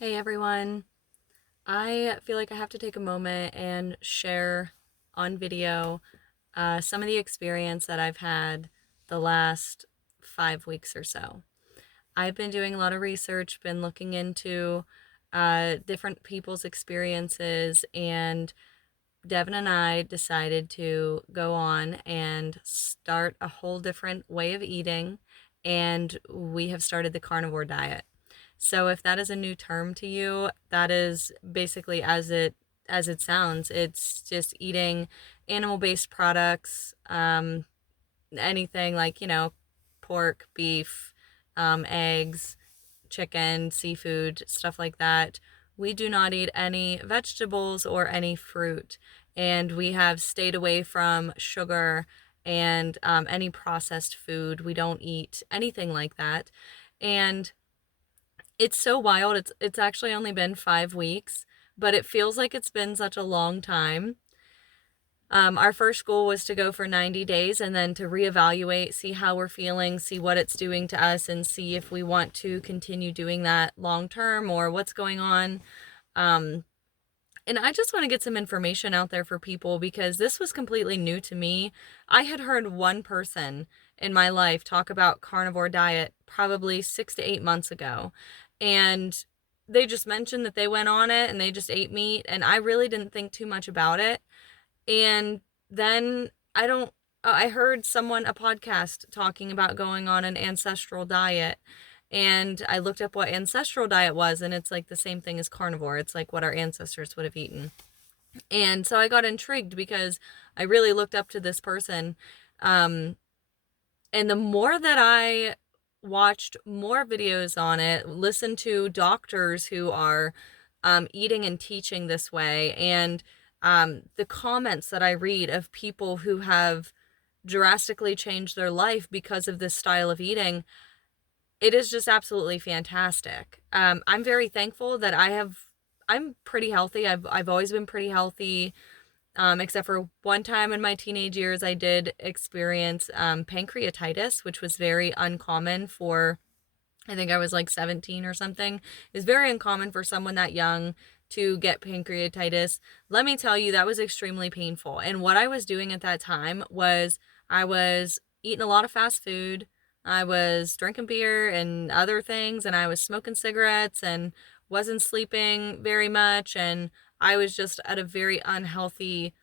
Hey everyone. I feel like I have to take a moment and share on video some of the experience that I've had the last 5 weeks or so. I've been doing a lot of research, been looking into different people's experiences, and Devin and I decided to go on and start a whole different way of eating, and we have started the carnivore diet. So if that is a new term to you, that is basically as it sounds. It's just eating animal-based products, anything like, pork, beef, eggs, chicken, seafood, stuff like that. We do not eat any vegetables or any fruit, and we have stayed away from sugar and any processed food. We don't eat anything like that. And it's so wild. It's actually only been 5 weeks, but it feels like it's been such a long time. Our first goal was to go for 90 days and then to reevaluate, see how we're feeling, see what it's doing to us, and see if we want to continue doing that long term or what's going on. Um, and I just want to get some information out there for people because this was completely new to me. I had heard one person in my life talk about carnivore diet probably 6 to 8 months ago. And they just mentioned that they went on it and they just ate meat. And I really didn't think too much about it. And then I heard a podcast talking about going on an ancestral diet. And I looked up what ancestral diet was, and it's like the same thing as carnivore. It's like what our ancestors would have eaten. And so I got intrigued because I really looked up to this person. Um, and the more that I watched more videos on it, listened to doctors who are eating and teaching this way, and the comments that I read of people who have drastically changed their life because of this style of eating, it is just absolutely fantastic. I'm very thankful that I'm pretty healthy. I've always been pretty healthy. Except for one time in my teenage years, I did experience pancreatitis, which was very uncommon for, I think I was like 17 or something. It's very uncommon for someone that young to get pancreatitis. Let me tell you, that was extremely painful. And what I was doing at that time was I was eating a lot of fast food. I was drinking beer and other things, and I was smoking cigarettes and wasn't sleeping very much. And I was just at a very unhealthy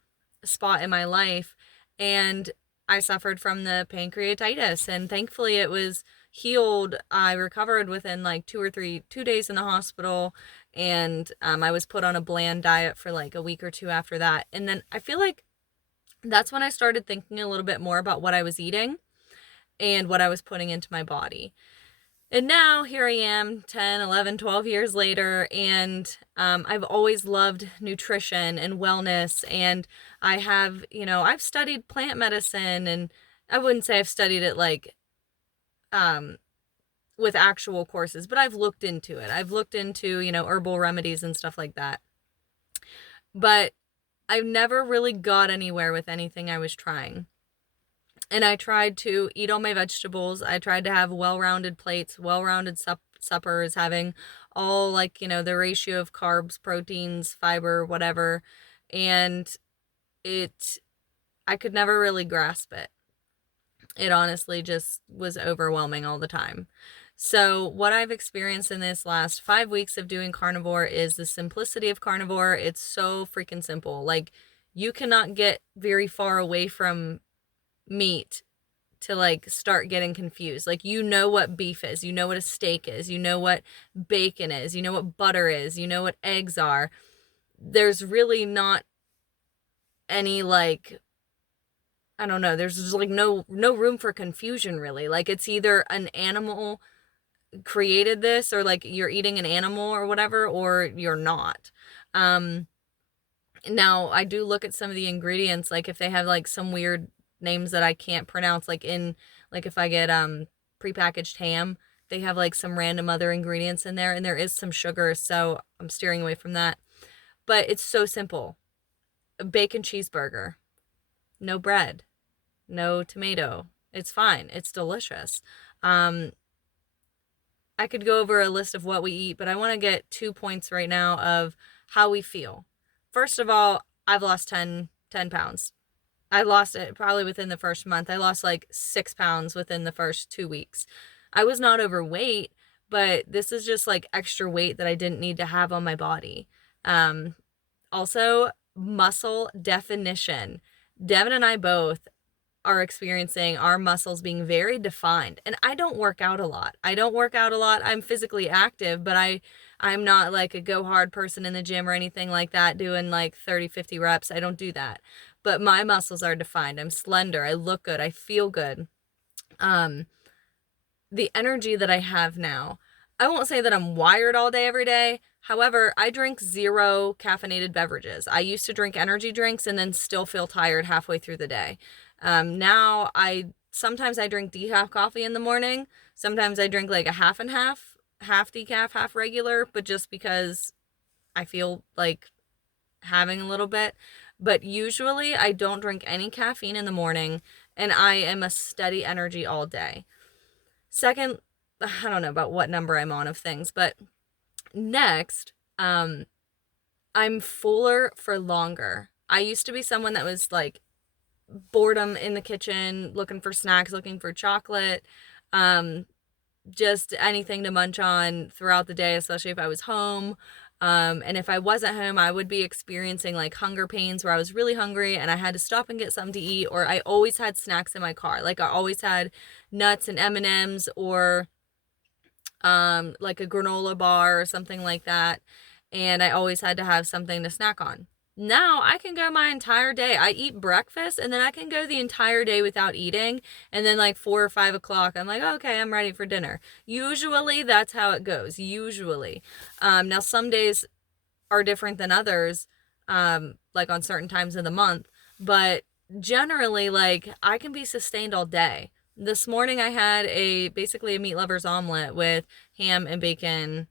spot in my life. And I suffered from the pancreatitis, and thankfully it was healed. I recovered within like 2 days in the hospital, and I was put on a bland diet for like a week or two after that. And then I feel like that's when I started thinking a little bit more about what I was eating and what I was putting into my body. And now here I am 10, 11, 12 years later, and I've always loved nutrition and wellness. And I've studied plant medicine, and I wouldn't say I've studied it like um, with actual courses, but I've looked into it. I've looked into, herbal remedies and stuff like that. But I've never really got anywhere with anything I was trying. And I tried to eat all my vegetables. I tried to have well-rounded plates, well-rounded suppers, having all like, the ratio of carbs, proteins, fiber, whatever. And it, I could never really grasp it. It honestly just was overwhelming all the time. So, what I've experienced in this last 5 weeks of doing carnivore is the simplicity of carnivore. It's so freaking simple. Like, you cannot get very far away from meat to like start getting confused. Like, you know what beef is, you know what a steak is, you know what bacon is, you know what butter is, you know what eggs are. There's really not any like, I don't know, there's just like no room for confusion really. Like, it's either an animal created this, or like you're eating an animal or whatever, or you're not. Um Now I do look at some of the ingredients, like if they have like some weird names that I can't pronounce, like in, like if I get prepackaged ham, they have like some random other ingredients in there, and there is some sugar, so I'm steering away from that. But it's so simple. A bacon cheeseburger, no bread, no tomato. It's fine. It's delicious. Um I could go over a list of what we eat, but I want to get 2 points right now of how we feel. First of all, I've lost 10 pounds. I lost it probably within the first month. I lost like 6 pounds within the first 2 weeks. I was not overweight, but this is just like extra weight that I didn't need to have on my body. Um, Also, muscle definition. Devin and I both are experiencing our muscles being very defined. And I don't work out a lot. I don't work out a lot. I'm physically active, but I'm not like a go hard person in the gym or anything like that doing like 30, 50 reps. I don't do that. But my muscles are defined. I'm slender. I look good. I feel good. Um the energy that I have now. I won't say that I'm wired all day every day. However, I drink zero caffeinated beverages. I used to drink energy drinks and then still feel tired halfway through the day. Now I sometimes I drink decaf coffee in the morning. Sometimes I drink like a half and half, half decaf, half regular, but just because I feel like having a little bit. But usually I don't drink any caffeine in the morning and I am a steady energy all day. Second, I don't know about what number I'm on of things, but next, I'm fuller for longer. I used to be someone that was like boredom in the kitchen, looking for snacks, looking for chocolate, um, just anything to munch on throughout the day, especially if I was home. And if I wasn't home, I would be experiencing like hunger pains where I was really hungry and I had to stop and get something to eat, or I always had snacks in my car. Like I always had nuts and M&Ms or like a granola bar or something like that. And I always had to have something to snack on. Now I can go my entire day. I eat breakfast and then I can go the entire day without eating. And then like 4 or 5 o'clock, I'm like, okay, I'm ready for dinner. Usually that's how it goes. Usually. Now some days are different than others, like on certain times of the month. But generally, like I can be sustained all day. This morning I had a basically a meat lover's omelet with ham and bacon,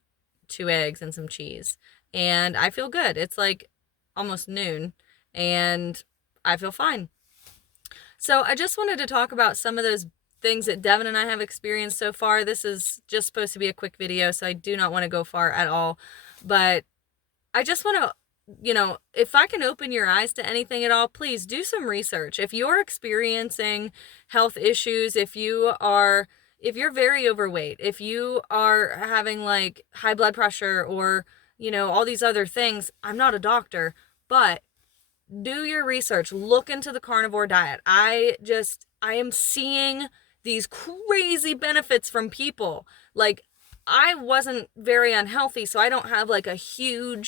2 eggs, and some cheese. And I feel good. It's like almost noon and I feel fine. So I just wanted to talk about some of those things that Devin and I have experienced so far. This is just supposed to be a quick video, so I do not want to go far at all. But I just want to, if I can open your eyes to anything at all, please do some research. If you're experiencing health issues, if you're very overweight, if you are having like high blood pressure or, all these other things, I'm not a doctor, but do your research, look into the carnivore diet. I am seeing these crazy benefits from people. Like I wasn't very unhealthy, so I don't have like I feel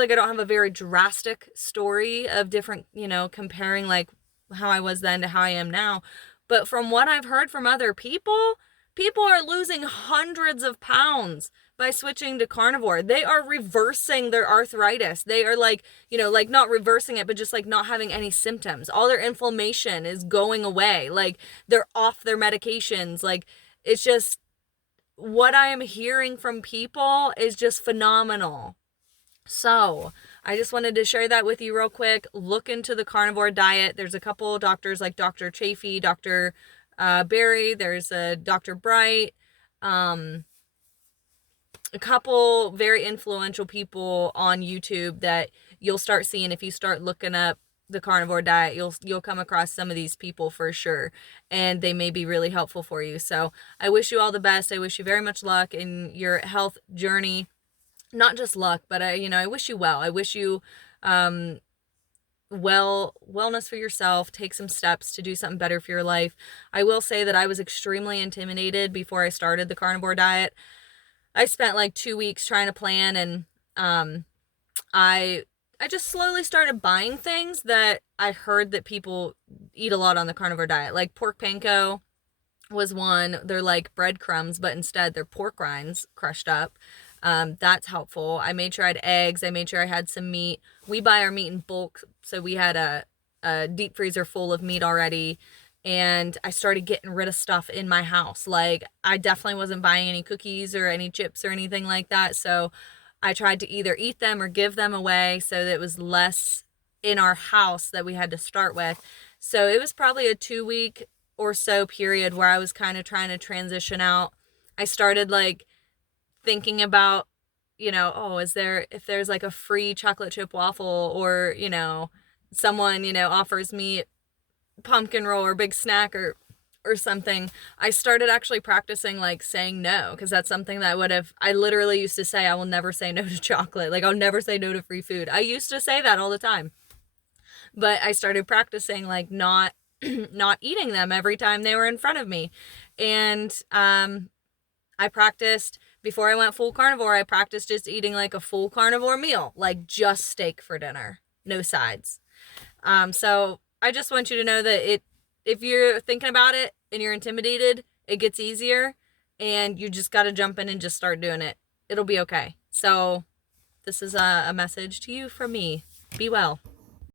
like I don't have a very drastic story of different, comparing like how I was then to how I am now. But from what I've heard from other people, people are losing hundreds of pounds by switching to carnivore. They are reversing their arthritis. They are like, like not reversing it, but just like not having any symptoms. All their inflammation is going away. Like they're off their medications. Like it's just what I am hearing from people is just phenomenal. So I just wanted to share that with you real quick. Look into the carnivore diet. There's a couple of doctors like Dr. Chafee, Dr. Barry, there's a Dr. Bright, a couple very influential people on YouTube that you'll start seeing if you start looking up the carnivore diet. You'll come across some of these people for sure, and they may be really helpful for you. So I wish you all the best. I wish you very much luck in your health journey. Not just luck, but I wish you well. I wish you wellness for yourself. Take some steps to do something better for your life. I will say that I was extremely intimidated before I started the carnivore diet. I spent like 2 weeks trying to plan, and I just slowly started buying things that I heard that people eat a lot on the carnivore diet. Like pork panko was one. They're like breadcrumbs, but instead they're pork rinds crushed up. That's helpful. I made sure I had eggs. I made sure I had some meat. We buy our meat in bulk, so we had a deep freezer full of meat already. And I started getting rid of stuff in my house. Like I definitely wasn't buying any cookies or any chips or anything like that. So I tried to either eat them or give them away so that it was less in our house that we had to start with. So it was probably a 2 week or so period where I was kind of trying to transition out. I started like thinking about, oh, if there's like a free chocolate chip waffle, or, someone, offers me pumpkin roll or big snack or something, I started actually practicing like saying no, because that's something that I literally used to say, I will never say no to chocolate. Like, I'll never say no to free food. I used to say that all the time. But I started practicing like not not eating them every time they were in front of me. And I practiced before I went full carnivore, I practiced just eating like a full carnivore meal, like just steak for dinner, no sides. So I just want you to know that if you're thinking about it and you're intimidated, it gets easier, and you just got to jump in and just start doing it. It'll be okay. So this is a message to you from me. Be well.